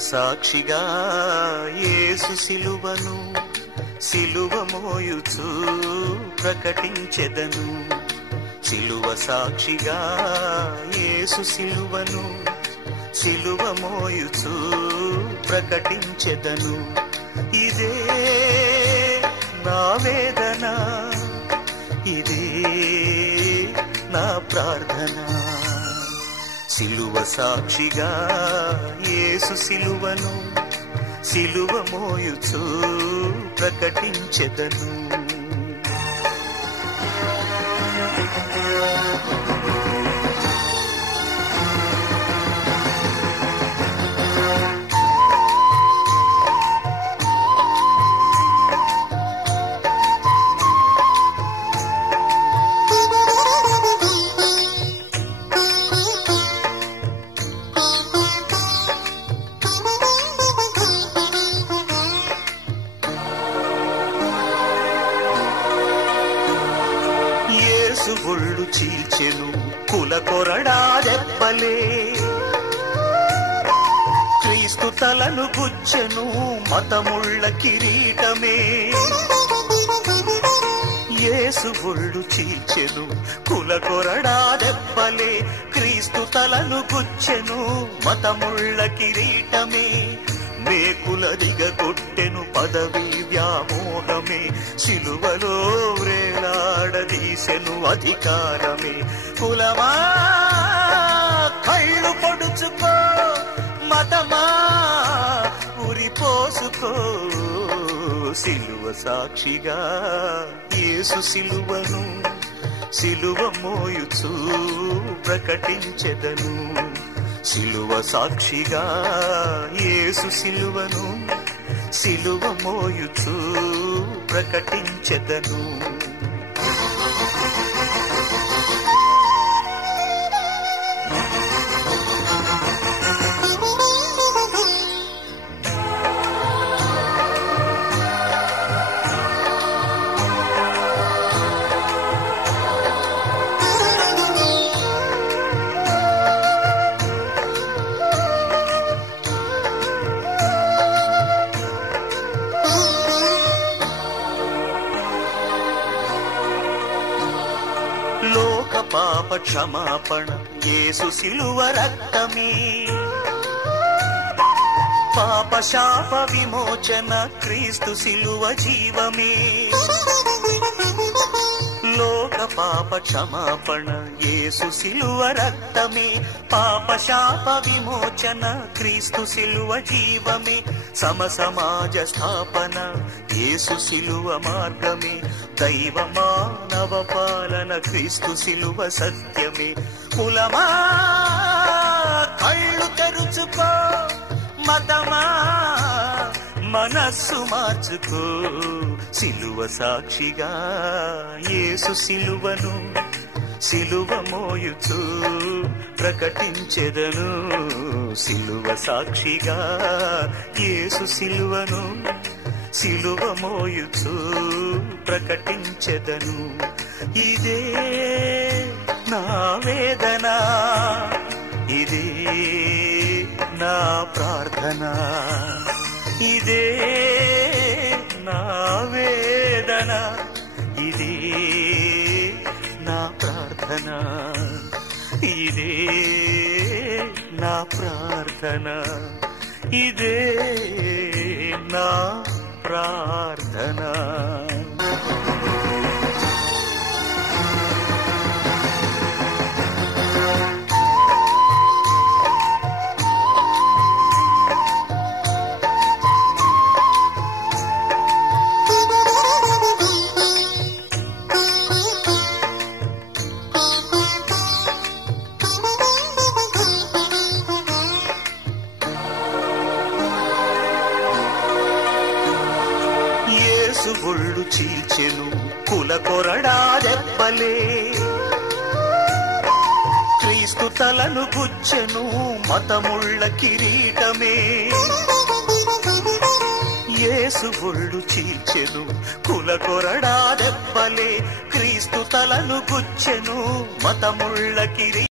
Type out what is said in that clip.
సాక్షిగా యేసు సిలువను సిలువ మోయుచు ప్రకటించెదను. సిలువ సాక్షిగా యేసు సిలువను సిలువ మోయుచు ప్రకటించెదను. ఇదే నా వేదన, ఇదే నా ప్రార్థన. సిలువ సాక్షిగా యేసు సిలువను సిలువ మోయుచు ప్రకటించెదను. ఒళ్ళు చీల్చెను కుల కొరడా దెబ్బలే, క్రీస్తు తలను గుచ్చెను మతముళ్ళ కిరీటమే. యేసు ఒళ్ళు చీల్చెను కుల కొరడా దెబ్బలే, క్రీస్తు తలను గుచ్చెను మతముళ్ళ కిరీటమే. మేకుల దిగగొట్టెను పదవి వ్యామోహమే, సిలువలో వ్రేలాడదీసెను అధికారమే. కులమా కళ్ళు పొడుచుకో, మతమా ఉరిపోసుకో. సిలువ సాక్షిగా యేసు సిలువను సిలువ మోయుచు ప్రకటించెదను. సిలువ సాక్షిగా యేసు సిలువను సిలువ మోయుచు ప్రకటించెదను. లోక పాప క్షమాపణ యేసు సిలువ రక్తమే, పాప శాప విమోచన క్రీస్తు సిలువ జీవమే. లోక పాప క్షమాపణ యేసు సిలువ రక్తమే, పాప శాప విమోచన క్రీస్తు సిలువ జీవమే. సమసమాజ స్థాపన యేసు సిలువ మార్గమే, దైవ మానవ పాలన క్రీస్తు సిలువ సత్యమే. కులమా కళ్ళు తెరుచుకో, మతమా మనస్సు మార్చుకో. సిలువ సాక్షిగా యేసు సిలువను సిలువ మోయుచు ప్రకటించెదను. సిలువ సాక్షిగా యేసు సిలువను సిలువ మోయుచు ప్రకటించెదను. ఇదే నా వేదన, ఇదే నా ప్రార్థన. ఇదే నా వేదన, ఇదే నా ప్రార్థన. ఇదే నా ప్రార్థన, ఇదే నా ప్రార్థన. యేసు ఒళ్ళు చీల్చెను కుల కొరడా దెబ్బలే, క్రీస్తు తలను గుచ్చెను మతముళ్ళ కిరీటమే. యేసు ఒళ్ళు చీల్చెను కుల కొరడా దెబ్బలే, క్రీస్తు తలను గుచ్చెను మతముళ్ళ కిరీటమే.